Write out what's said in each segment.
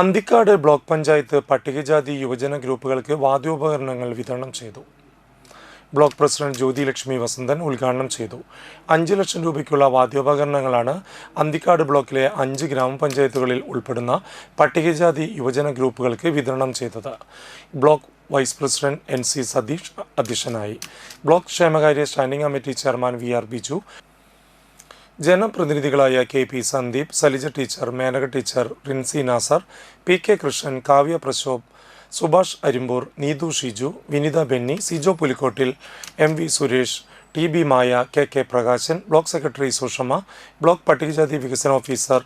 Anthikad block panchayat പട്ടികജാതി യുവജന ഗ്രൂപ്പുകൾക്ക് വാദ്യോപകരണങ്ങൾ വിതരണം ചെയ്തു. ബ്ലോക്ക് പ്രസിഡന്റ് ജ്യോതിലക്ഷ്മി വസന്തൻ ഉദ്ഘാടനം ചെയ്തു. 5 ലക്ഷം രൂപയ്ക്കുള്ള വാദ്യോപകരണങ്ങളാണ് അന്തിക്കാട് ബ്ലോക്കിലെ 5 ഗ്രാമപഞ്ചായത്തുകളിൽ ഉൾപ്പെടുന്ന പട്ടികജാതി യുവജന ഗ്രൂപ്പുകൾക്ക് വിതരണം ചെയ്തത്. Block vice president NC Satheesh അധ്യക്ഷനായി. ബ്ലോക്ക് ക്ഷേമകാര്യ standing committee chairman VR Biju, ജനപ്രതിനിധികളായ KP Sandeep, Salija teacher, Menaka teacher, Rincy Nasar, PK Krishnan, Kavya Prashobh, Subhash Arimbur, Neethu Shiju, Vinitha Benny, Sijo Pulikkottil, MV Suresh, TB Maya, KK Prakashan, block secretary Sushama, block പട്ടികജാതി വികസന ഓഫീസർ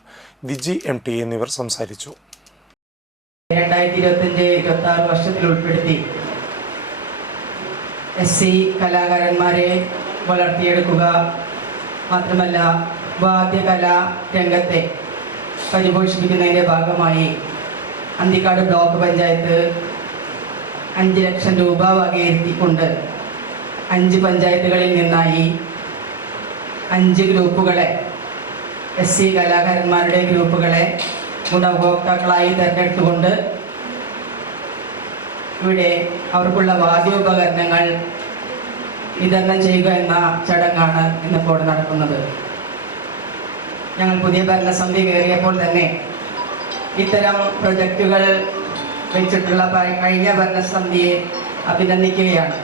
ദിജി MT എന്നിവർ സംസാരിച്ചു. 2025-26 വർഷത്തിൽ ഉൾപ്പെടുത്തി SC കലാകാരന്മാരെ വളർത്തിയെടുക്കുക മാത്രമല്ല വാദ്യകലാ രംഗത്തെ പരിപോഷിപ്പിക്കുന്നതിൻ്റെ ഭാഗമായി അന്തിക്കാട് ബ്ലോക്ക് പഞ്ചായത്ത് 5 ലക്ഷം രൂപ വകയിരുത്തിക്കൊണ്ട് 5 പഞ്ചായത്തുകളിൽ നിന്നായി 5 ഗ്രൂപ്പുകളെ SC കലാകാരന്മാരുടെ ഗ്രൂപ്പുകളെ ഗുണഭോക്താക്കളായി തിരഞ്ഞെടുത്തുകൊണ്ട് ഇവിടെ അവർക്കുള്ള വാദ്യോപകരണങ്ങൾ വിതരണം ചെയ്യുക എന്ന ചടങ്ങാണ് ഇന്നിപ്പോൾ നടക്കുന്നത്. ഞങ്ങൾ പുതിയ ഭരണസമിതി കയറിയപ്പോൾ തന്നെ ഇത്തരം പ്രൊജക്റ്റുകൾ വെച്ചിട്ടുള്ള കഴിഞ്ഞ ഭരണസമിതിയെ അഭിനന്ദിക്കുകയാണ്.